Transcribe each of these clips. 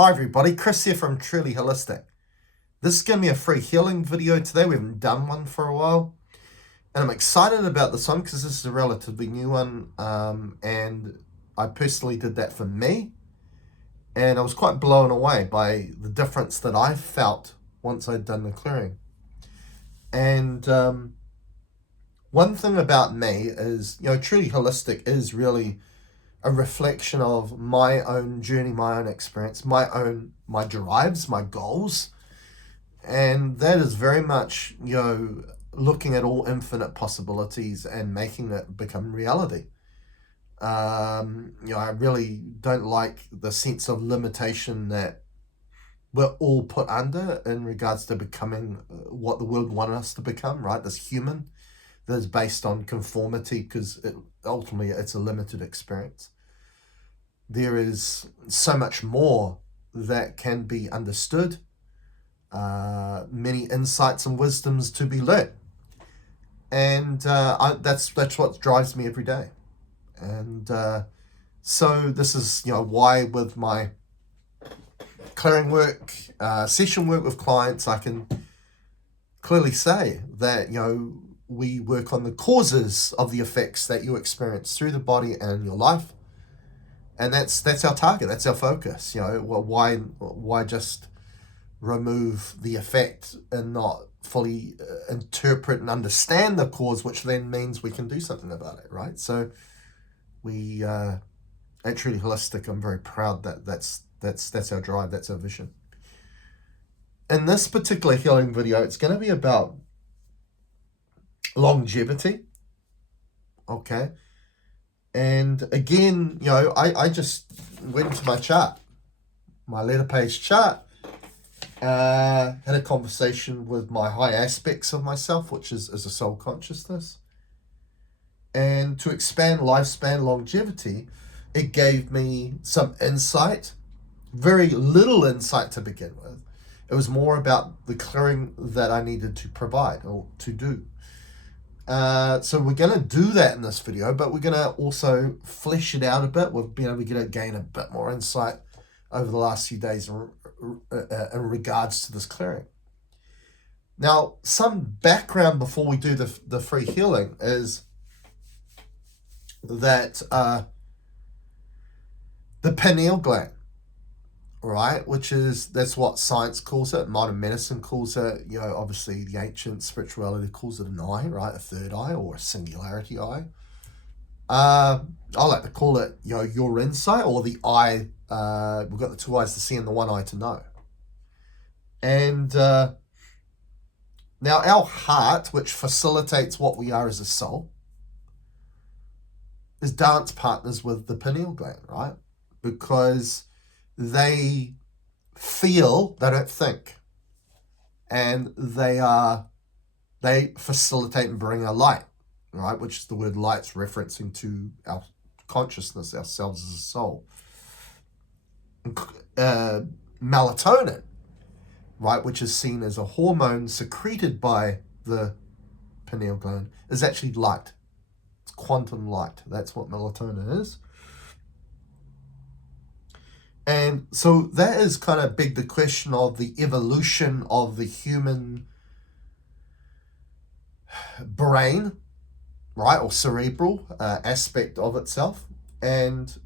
Hi everybody, Chris here from Truly Holistic. This is going to be a free healing video today. We haven't done one for a while. And I'm excited about this one because this is a relatively new one. And I personally did that for me. And I was quite blown away by the difference that I felt once I'd done the clearing. And one thing about me is, Truly Holistic is really a reflection of my own journey, my own experience, my drives, my goals. And that is very much, looking at all infinite possibilities and making it become reality. I really don't like the sense of limitation that we're all put under in regards to becoming what the world wanted us to become, right? This human that is based on conformity, because ultimately it's a limited experience. There is so much more that can be understood, many insights and wisdoms to be learned, and that's what drives me every day. And so this is why with my clearing work, session work with clients, I can clearly say that we work on the causes of the effects that you experience through the body and your life. And that's our target, that's our focus. Why just remove the effect and not fully interpret and understand the cause, which then means we can do something about it, right? So we at Truly Holistic, I'm very proud that that's our drive, that's our vision. In this particular healing video, it's going to be about longevity, okay? And again, I just went into my chart, my letter page chart, had a conversation with my high aspects of myself, which is a soul consciousness. And to expand lifespan longevity, it gave me some insight, very little insight to begin with. It was more about the clearing that I needed to provide or to do. So we're going to do that in this video, but we're going to also flesh it out a bit. We've been able to gain a bit more insight over the last few days in regards to this clearing. Now, some background before we do the free healing is that the pineal gland, right, that's what science calls it, modern medicine calls it, obviously the ancient spirituality calls it an eye, right, a third eye or a singularity eye. I like to call it, your insight, or the eye. We've got the two eyes to see and the one eye to know. And now our heart, which facilitates what we are as a soul, is dance partners with the pineal gland, right? Because they feel, they don't think, and they facilitate and bring a light, right? Which is the word light's referencing to our consciousness, ourselves as a soul. Melatonin, right, which is seen as a hormone secreted by the pineal gland, is actually light. It's quantum light. That's what melatonin is. And so that is kind of big, the question of the evolution of the human brain, right, or cerebral aspect of itself. And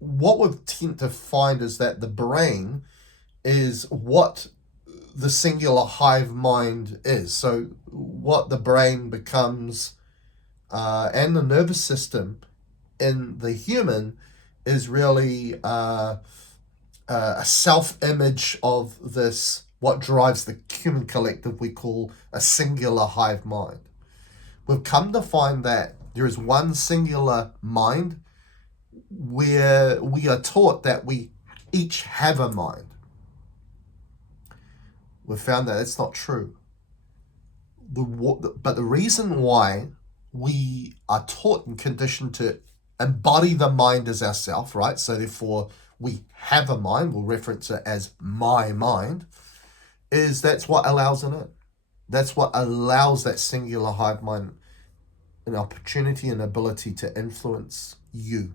what we tend to find is that the brain is what the singular hive mind is. So what the brain becomes and the nervous system in the human is really a self-image of this, what drives the human collective we call a singular hive mind. We've come to find that there is one singular mind where we are taught that we each have a mind. We've found that it's not true. But the reason why we are taught and conditioned to embody the mind as ourself, right? So therefore we have a mind, we'll reference it as my mind, is that's what allows in it. That's what allows that singular hive mind an opportunity and ability to influence you.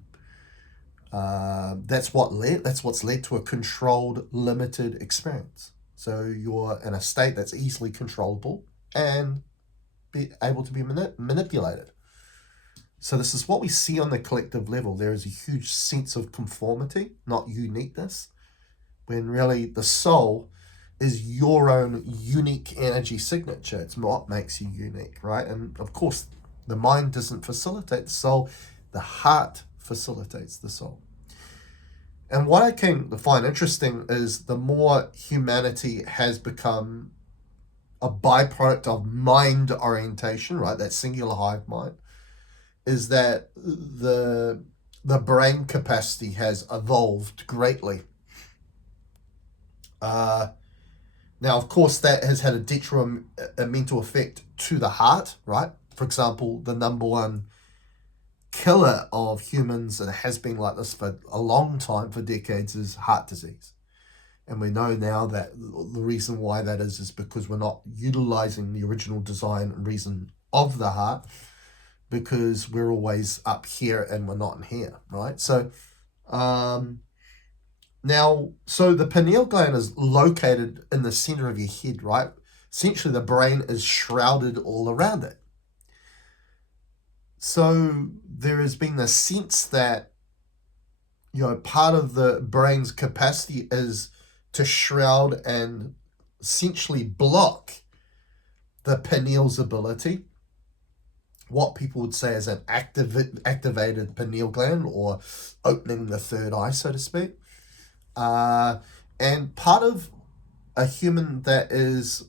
That's what's led to a controlled, limited experience. So you're in a state that's easily controllable and be able to be manipulated. So this is what we see on the collective level. There is a huge sense of conformity, not uniqueness, when really the soul is your own unique energy signature. It's what makes you unique, right? And of course, the mind doesn't facilitate the soul. The heart facilitates the soul. And what I came to find interesting is the more humanity has become a byproduct of mind orientation, right? That singular hive mind, is that the brain capacity has evolved greatly. Now, of course, that has had a detrimental effect to the heart, right? For example, the number one killer of humans, and it has been like this for a long time, for decades, is heart disease. And we know now that the reason why that is because we're not utilizing the original design and reason of the heart, because we're always up here and we're not in here, right? So, so the pineal gland is located in the center of your head, right? Essentially, the brain is shrouded all around it. So there has been a sense that, part of the brain's capacity is to shroud and essentially block the pineal's ability. What people would say is an activated pineal gland, or opening the third eye, so to speak. And part of a human that is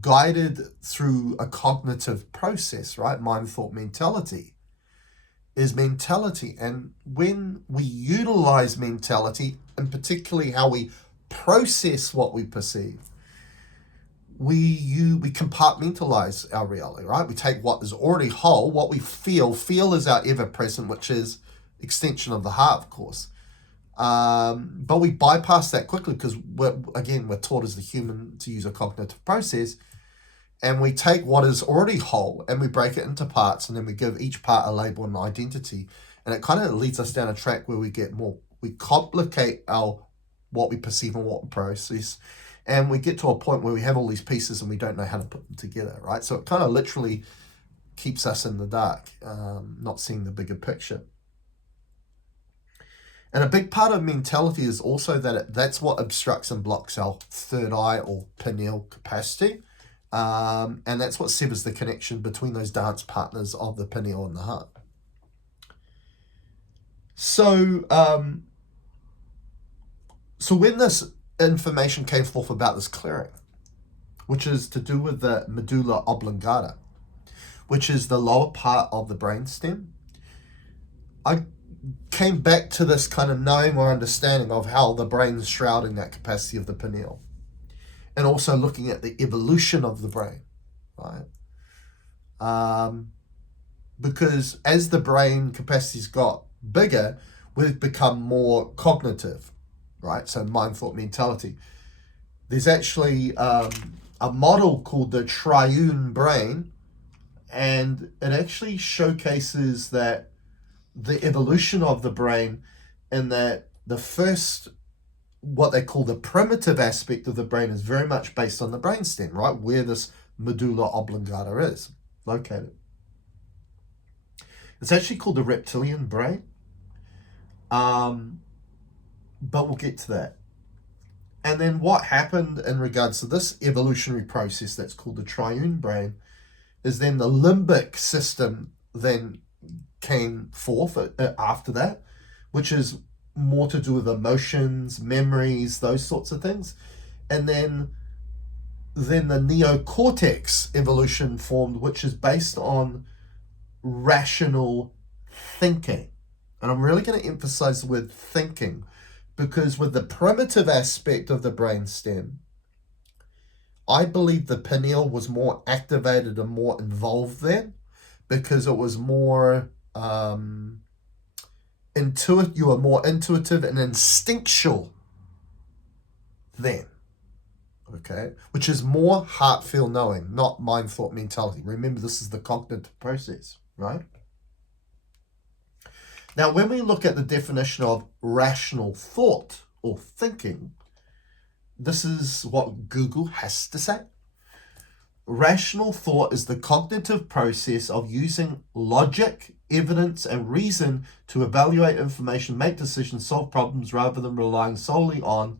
guided through a cognitive process, right? Mind, thought, mentality, is mentality. And when we utilize mentality, and particularly how we process what we perceive, we compartmentalize our reality, right? We take what is already whole, what we feel is our ever-present, which is extension of the heart, of course. But we bypass that quickly because we're taught as the human to use a cognitive process, and we take what is already whole and we break it into parts, and then we give each part a label and identity, and it kind of leads us down a track where we complicate what we perceive and what we process, and we get to a point where we have all these pieces and we don't know how to put them together, right? So it kind of literally keeps us in the dark, not seeing the bigger picture. And a big part of mentality is also that that's what obstructs and blocks our third eye or pineal capacity. And that's what severs the connection between those dance partners of the pineal and the heart. So when this information came forth about this clearing, which is to do with the medulla oblongata, which is the lower part of the brainstem, I came back to this kind of knowing or understanding of how the brain's shrouding that capacity of the pineal, and also looking at the evolution of the brain, right? Because as the brain capacities got bigger, we've become more cognitive, right? So mind, thought, mentality. There's actually a model called the triune brain, and it actually showcases that the evolution of the brain, and that the first, what they call the primitive aspect of the brain, is very much based on the brainstem, right? Where this medulla oblongata is located. It's actually called the reptilian brain. But we'll get to that. And then what happened in regards to this evolutionary process that's called the triune brain is then the limbic system then came forth after that, which is more to do with emotions, memories, those sorts of things. And then the neocortex evolution formed, which is based on rational thinking. And I'm really going to emphasize the word thinking, because with the primitive aspect of the brainstem, I believe the pineal was more activated and more involved then, because it was more you were more intuitive and instinctual then, okay? Which is more heart feel knowing, not mind, thought, mentality. Remember, this is the cognitive process, right? Now, when we look at the definition of rational thought or thinking, this is what Google has to say. Rational thought is the cognitive process of using logic, evidence, and reason to evaluate information, make decisions, solve problems, rather than relying solely on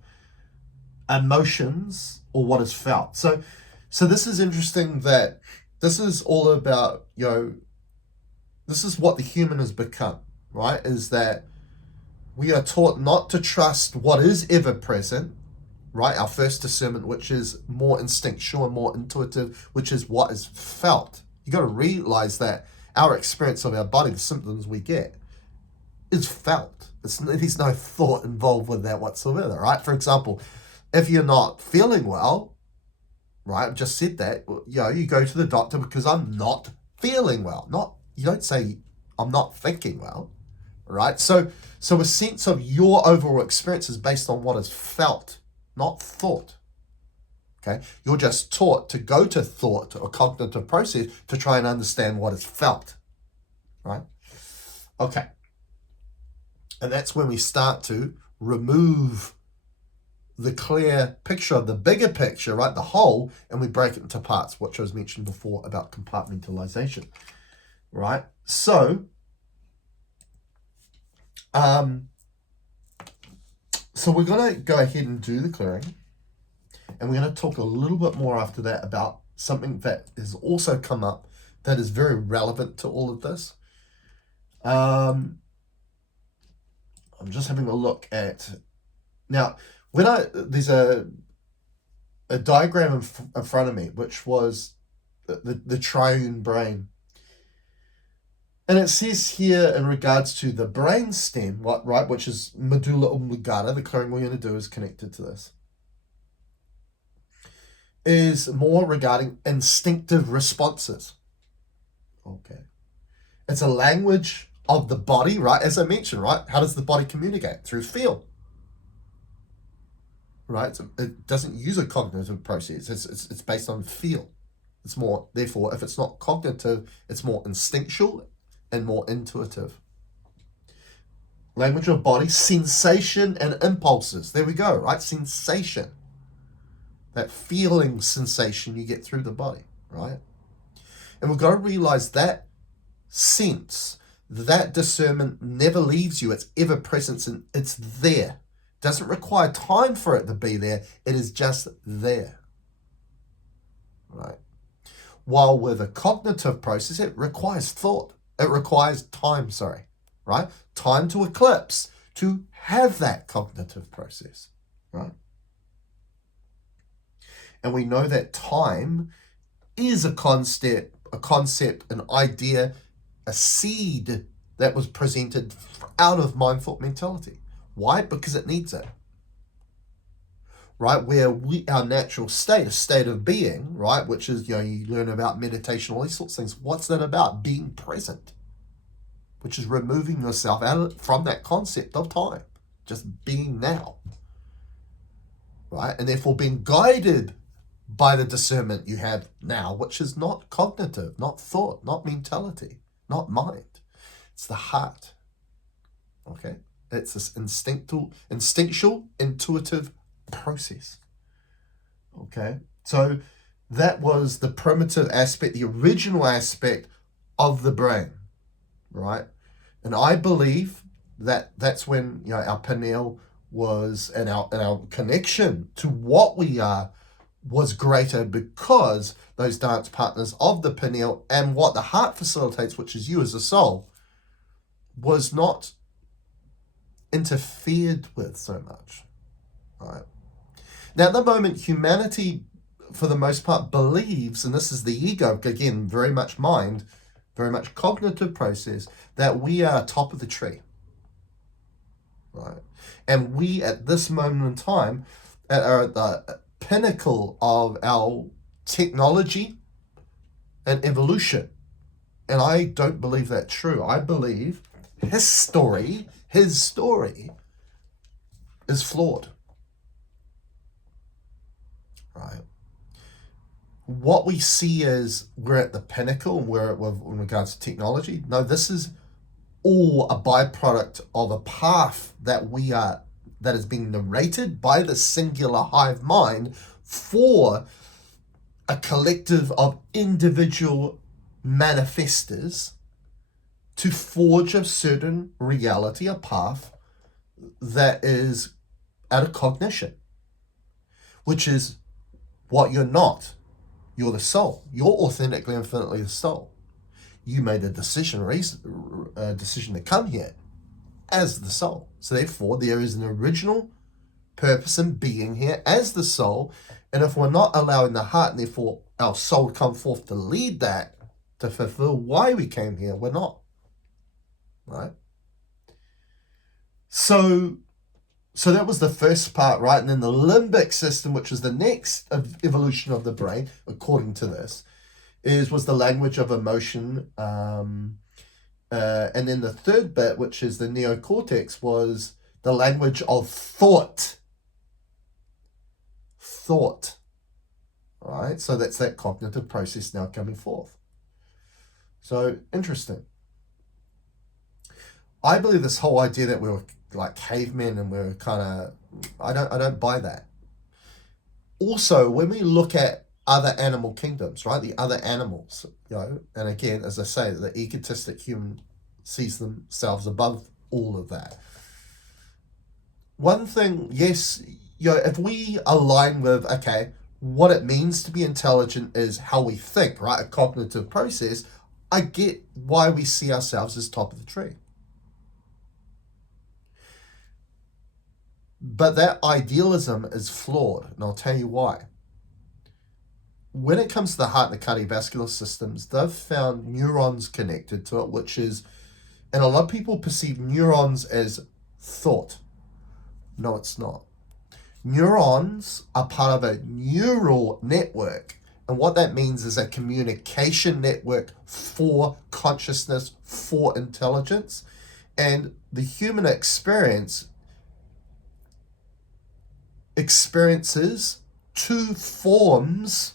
emotions or what is felt. So this is interesting, that this is all about, this is what the human has become, right? Is that we are taught not to trust what is ever present, right? Our first discernment, which is more instinctual and more intuitive, which is what is felt. You got to realize that our experience of our body, the symptoms we get, is felt. There's no thought involved with that whatsoever, right? For example, if you're not feeling well, right? I've just said that, you go to the doctor because I'm not feeling well. You don't say I'm not thinking well, right? So a sense of your overall experience is based on what is felt, not thought. Okay, you're just taught to go to thought or cognitive process to try and understand what is felt, right? Okay, and that's when we start to remove the clear picture of the bigger picture, right, the whole, and we break it into parts, which I was mentioned before about compartmentalization, right? So we're going to go ahead and do the clearing, and we're going to talk a little bit more after that about something that has also come up that is very relevant to all of this. I'm just having a look at now. There's a diagram in front of me, which was the triune brain. And it says here in regards to the brain stem, right, which is medulla oblongata, the clearing we're going to do is connected to this, is more regarding instinctive responses. Okay. It's a language of the body, right? As I mentioned, right? How does the body communicate? Through feel. Right? So it doesn't use a cognitive process. It's based on feel. It's more, therefore, if it's not cognitive, it's more instinctual and more intuitive. Language of body, sensation and impulses. There we go, right? Sensation. That feeling sensation you get through the body, right? And we've got to realize that sense, that discernment never leaves you. It's ever present and it's there. Doesn't require time for it to be there. It is just there, right? While with a cognitive process, it requires thought. It requires time, right? Time to eclipse, to have that cognitive process, right? And we know that time is a concept, an idea, a seed that was presented out of mind thought mentality. Why? Because it needs it. Right? Where our natural state, a state of being, right? Which is, you learn about meditation, all these sorts of things. What's that about? Being present. Which is removing yourself from that concept of time. Just being now. Right? And therefore being guided by the discernment you have now, which is not cognitive, not thought, not mentality, not mind. It's the heart. Okay? It's this instinctual, intuitive process. Okay? So that was the primitive aspect, the original aspect of the brain, right? And I believe that that's when, our pineal was, and our connection to what we are was greater, because those dance partners of the pineal and what the heart facilitates, which is you as a soul, was not interfered with so much, right? Now, at the moment, humanity, for the most part, believes, and this is the ego, again, very much mind, very much cognitive process, that we are top of the tree, right? And we, at this moment in time, are at the pinnacle of our technology and evolution. And I don't believe that's true. I believe his story is flawed, right? What we see is we're at the pinnacle and we're in regards to technology. No, this is or a byproduct of a path that is being narrated by the singular hive mind for a collective of individual manifestors to forge a certain reality, a path that is out of cognition, which is what you're not. You're the soul. You're authentically, infinitely the soul. You made a decision to come here as the soul. So therefore, there is an original purpose in being here as the soul. And if we're not allowing the heart, and therefore our soul to come forth to lead that, to fulfill why we came here, we're not. Right? So that was the first part, right? And then the limbic system, which is the next evolution of the brain, according to this, was the language of emotion. And then the third bit, which is the neocortex, was the language of thought. Thought. Right? So that's that cognitive process now coming forth. So interesting. I believe this whole idea that we were like cavemen and we're kind of, I don't buy that. Also, when we look at other animal kingdoms, right, the other animals, and again, as I say, the egotistic human sees themselves above all of that. One thing, yes, if we align with, okay, what it means to be intelligent is how we think, right, a cognitive process, I get why we see ourselves as top of the tree. But that idealism is flawed, and I'll tell you why. When it comes to the heart and the cardiovascular systems, they've found neurons connected to it, which is, and a lot of people perceive neurons as thought. No, it's not. Neurons are part of a neural network, and what that means is a communication network for consciousness, for intelligence, and the human experiences two forms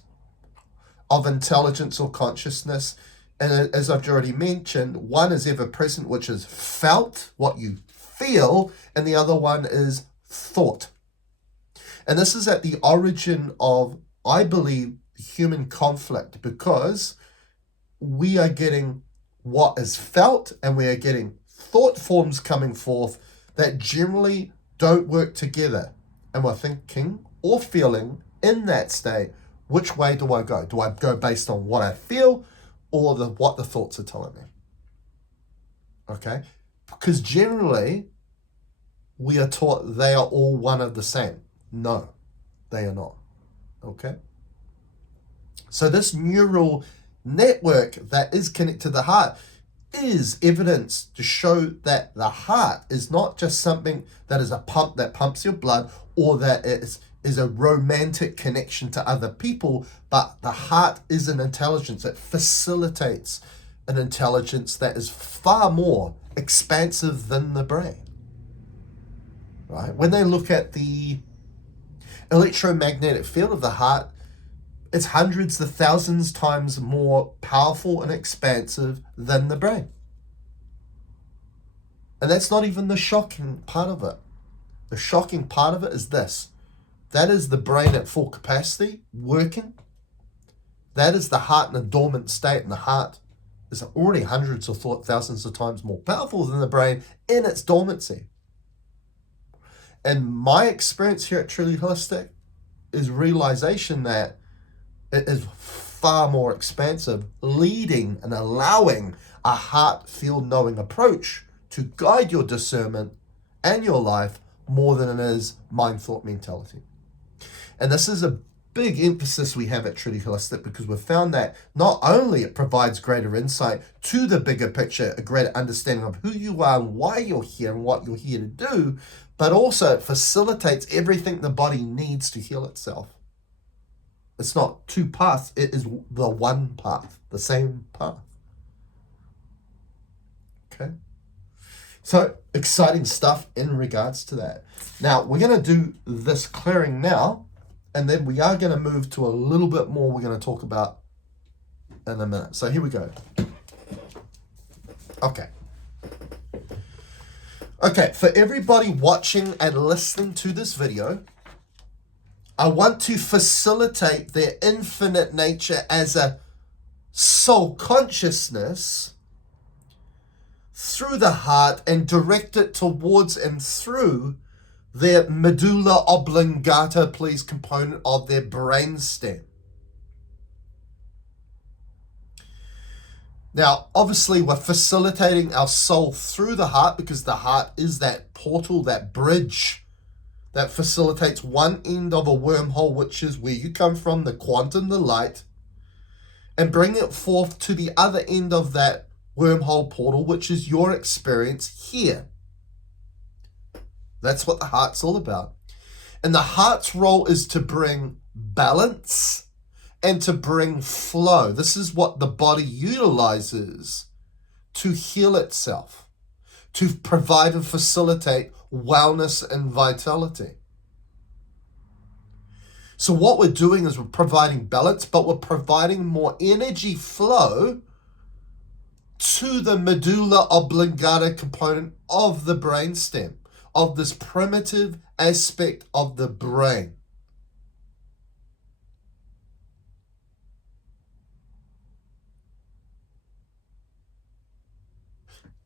of intelligence or consciousness. And as I've already mentioned, one is ever present, which is felt, what you feel, and the other one is thought. And this is at the origin of, I believe, human conflict, because we are getting what is felt and we are getting thought forms coming forth that generally don't work together. And we're thinking or feeling in that state, which way do I go? Do I go based on what I feel or what the thoughts are telling me? Okay? Because generally, we are taught they are all one of the same. No, they are not. Okay? So this neural network that is connected to the heart is evidence to show that the heart is not just something that is a pump that pumps your blood, or that it is a romantic connection to other people, but the heart is an intelligence. It facilitates an intelligence that is far more expansive than the brain. Right? When they look at the electromagnetic field of the heart, it's hundreds of thousands times more powerful and expansive than the brain. And that's not even the shocking part of it. The shocking part of it is this. That is the brain at full capacity, working. That is the heart in a dormant state, and the heart is already hundreds of thousands of times more powerful than the brain in its dormancy. And my experience here at Truly Holistic is realization that it is far more expansive, leading and allowing a heart field knowing approach to guide your discernment and your life more than it is mind, thought, mentality. And this is a big emphasis we have at Truly Holistic, because we've found that not only it provides greater insight to the bigger picture, a greater understanding of who you are and why you're here and what you're here to do, but also it facilitates everything the body needs to heal itself. It's not two paths, it is the one path, the same path. Okay? So, exciting stuff in regards to that. Now, we're going to do this clearing now, and then we are going to move to a little bit more we're going to talk about in a minute. So, here we go. Okay. Okay, for everybody watching and listening to this video, I want to facilitate their infinite nature as a soul consciousness through the heart and direct it towards and through their medulla oblongata, please, component of their brainstem. Now, obviously, we're facilitating our soul through the heart because the heart is that portal, that bridge that facilitates one end of a wormhole, which is where you come from, the quantum, the light, and bring it forth to the other end of that wormhole portal, which is your experience here. That's what the heart's all about. And the heart's role is to bring balance and to bring flow. This is what the body utilizes to heal itself, to provide and facilitate wellness and vitality. So what we're doing is we're providing balance, but we're providing more energy flow to the medulla oblongata component of the brainstem, of this primitive aspect of the brain.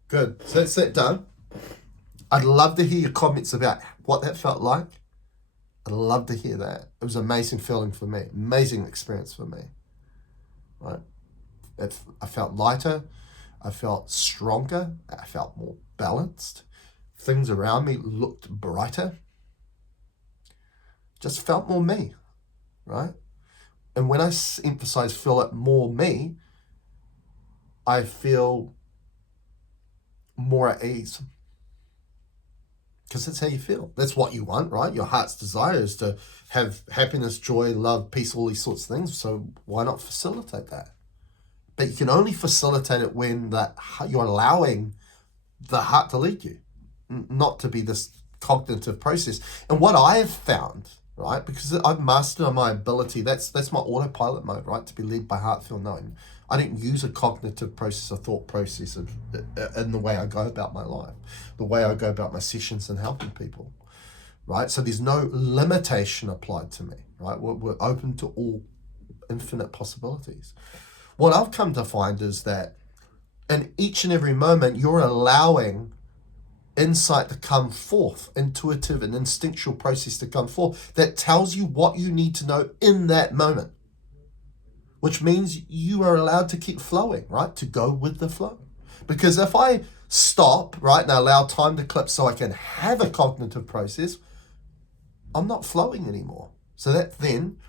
Good. So that's that done. I'd love to hear your comments about what that felt like. I'd love to hear that. It was an amazing feeling for me. Amazing experience for me. Right? I felt lighter. I felt stronger. I felt more balanced. Things around me looked brighter. Just felt more me. Right? And when I emphasize feel it more me, I feel more at ease. Because that's how you feel. That's what you want, right? Your heart's desire is to have happiness, joy, love, peace, all these sorts of things. So why not facilitate that? But you can only facilitate it when you're allowing the heart to lead you, not to be this cognitive process. And what I have found, right, because I've mastered my ability, that's my autopilot mode, right, to be led by heart, feel, knowing. I don't use a cognitive process, a thought process in the way I go about my life, the way I go about my sessions and helping people, right? So there's no limitation applied to me, right? We're open to all infinite possibilities. What I've come to find is that in each and every moment, you're allowing insight to come forth, intuitive and instinctual process to come forth that tells you what you need to know in that moment. Which means you are allowed to keep flowing, right? To go with the flow. Because if I stop, right, and allow time to clip so I can have a cognitive process, I'm not flowing anymore. So that then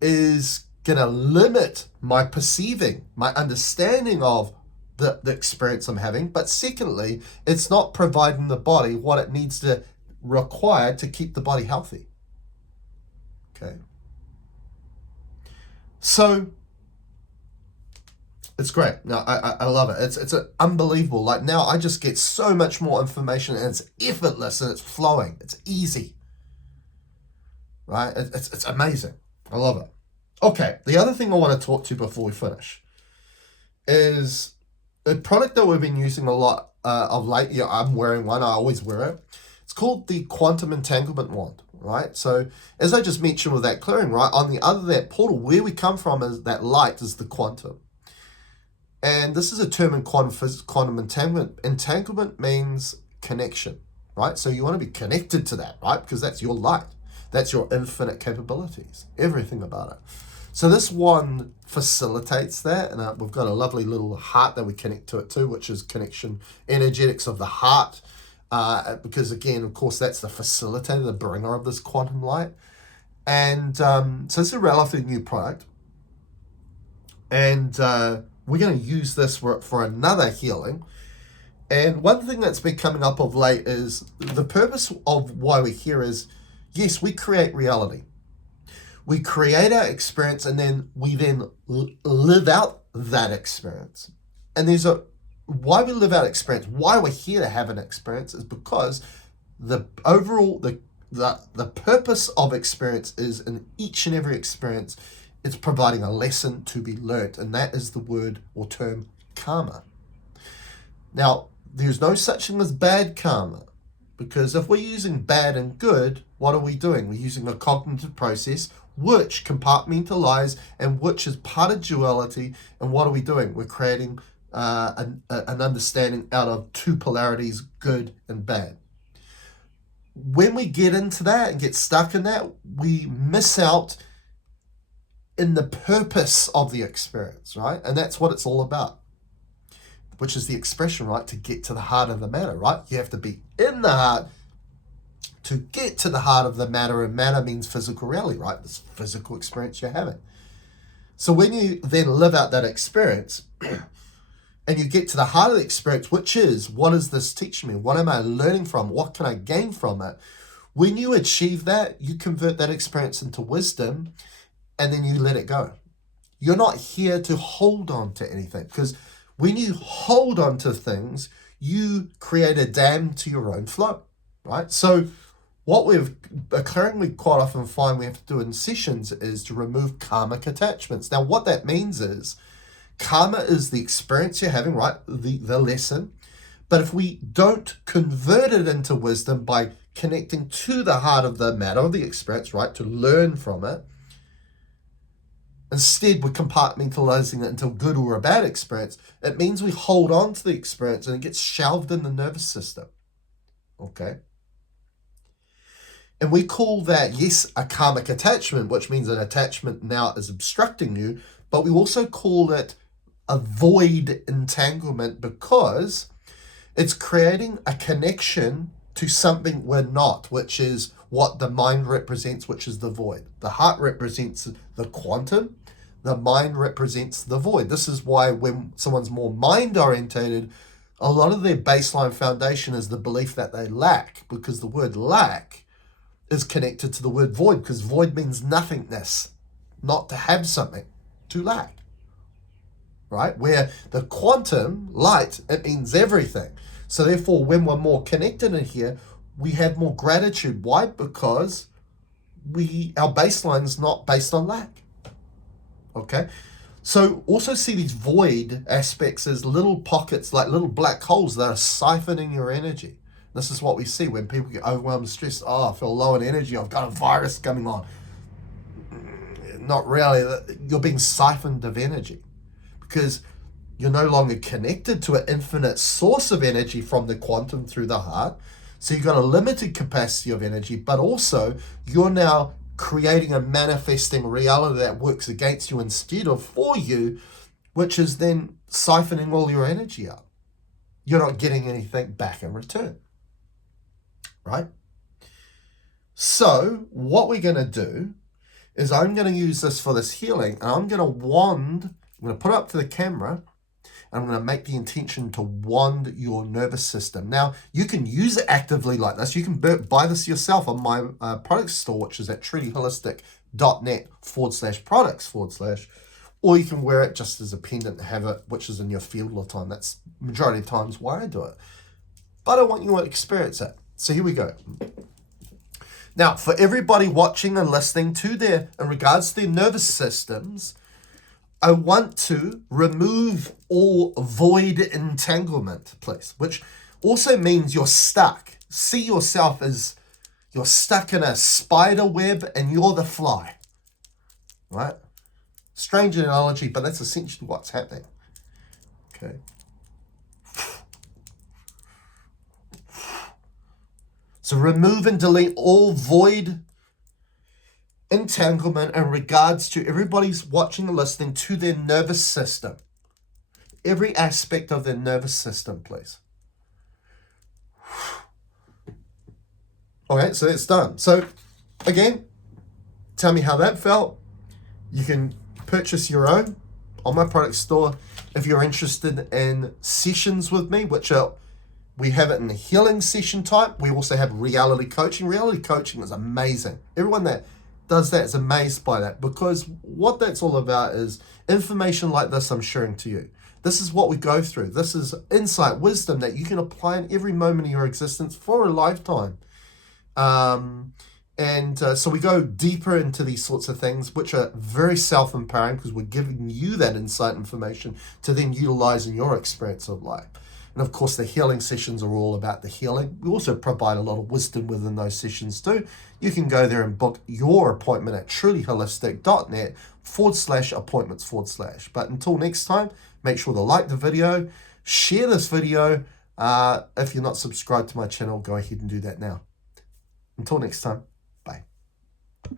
is going to limit my perceiving, my understanding of the experience I'm having. But secondly, it's not providing the body what it needs to require to keep the body healthy. Okay. So it's great. No, I love it. It's unbelievable. Like now I just get so much more information and it's effortless and it's flowing. It's easy. Right? It's amazing. I love it. Okay. The other thing I want to talk to you before we finish is a product that we've been using a lot of late. Yeah, I'm wearing one. I always wear it. It's called the Quantum Entanglement wand. Right? So as I just mentioned with that clearing, right, on the other that portal, where we come from is that light is the quantum. And this is a term in quantum physics, quantum entanglement. Entanglement means connection, right? So you want to be connected to that, right? Because that's your light. That's your infinite capabilities, everything about it. So this one facilitates that. And we've got a lovely little heart that we connect to it too, which is connection, energetics of the heart. Because again, of course, that's the facilitator, the bringer of this quantum light. And so it's a relatively new product. And we're going to use this for another healing. And one thing that's been coming up of late is the purpose of why we're here is, yes, we create reality. We create our experience and then we then live out that experience. And there's why we live out experience, why we're here to have an experience is because the overall, the purpose of experience is in each and every experience, it's providing a lesson to be learnt. And that is the word or term karma. Now, There's no such thing as bad karma. Because if we're using bad and good, what are we doing? We're using a cognitive process which compartmentalize and which is part of duality. And what are we doing? We're creating an understanding out of two polarities, good and bad. When we get into that and get stuck in that, we miss out in the purpose of the experience, right? And that's what it's all about, which is the expression, right? To get to the heart of the matter, right? You have to be in the heart to get to the heart of the matter, and matter means physical reality, right? This physical experience you're having. So when you then live out that experience and you get to the heart of the experience, which is, what is this teaching me? What am I learning from? What can I gain from it? When you achieve that, you convert that experience into wisdom, and then you let it go. You're not here to hold on to anything, because when you hold on to things, you create a dam to your own flow, right? So what we've occurringly quite often find we have to do in sessions is to remove karmic attachments. Now, what that means is karma is the experience you're having, right? The lesson. But if we don't convert it into wisdom by connecting to the heart of the matter of the experience, right, to learn from it, instead we're compartmentalizing it into a good or a bad experience, it means we hold on to the experience and it gets shelved in the nervous system. Okay? And we call that, yes, a karmic attachment, which means an attachment now is obstructing you, but we also call it a void entanglement because it's creating a connection to something we're not, which is what the mind represents, which is the void. The heart represents the quantum, the mind represents the void. This is why when someone's more mind-orientated, a lot of their baseline foundation is the belief that they lack, because the word lack is connected to the word void, because void means nothingness, not to have something, to lack, right? Where the quantum light, it means everything. So therefore, when we're more connected in here, we have more gratitude. Why? Because our baseline is not based on lack. Okay? So also see these void aspects as little pockets, like little black holes that are siphoning your energy. This is what we see when people get overwhelmed and stressed. Oh, I feel low in energy. I've got a virus coming on. Not really. You're being siphoned of energy because you're no longer connected to an infinite source of energy from the quantum through the heart. So you've got a limited capacity of energy, but also you're now creating a manifesting reality that works against you instead of for you, which is then siphoning all your energy out. You're not getting anything back in return. Right? So what we're going to do is I'm going to use this for this healing, and I'm going to put it up to the camera, and I'm going to make the intention to wand your nervous system. Now, you can use it actively like this. You can buy this yourself on my product store, which is at trulyholistic.net/products/, or you can wear it just as a pendant to have it, which is in your field all the time. That's majority of times why I do it. But I want you to experience it. So here we go. Now, for everybody watching and listening in regards to their nervous systems, I want to remove all void entanglement, please, which also means you're stuck. See yourself as you're stuck in a spider web and you're the fly, right? Strange analogy, but that's essentially what's happening. Okay. So remove and delete all void entanglement in regards to everybody's watching and listening to their nervous system. Every aspect of their nervous system, please. Okay, so that's done. So again, tell me how that felt. You can purchase your own on my product store if you're interested in sessions with me, which are we have it in the healing session type. We also have reality coaching. Reality coaching is amazing. Everyone that does that is amazed by that, because what that's all about is information like this I'm sharing to you. This is what we go through. This is insight, wisdom that you can apply in every moment of your existence for a lifetime. So we go deeper into these sorts of things, which are very self-empowering because we're giving you that insight information to then utilize in your experience of life. And of course, the healing sessions are all about the healing. We also provide a lot of wisdom within those sessions too. You can go there and book your appointment at trulyholistic.net/appointments/. But until next time, make sure to like the video, share this video. If you're not subscribed to my channel, go ahead and do that now. Until next time.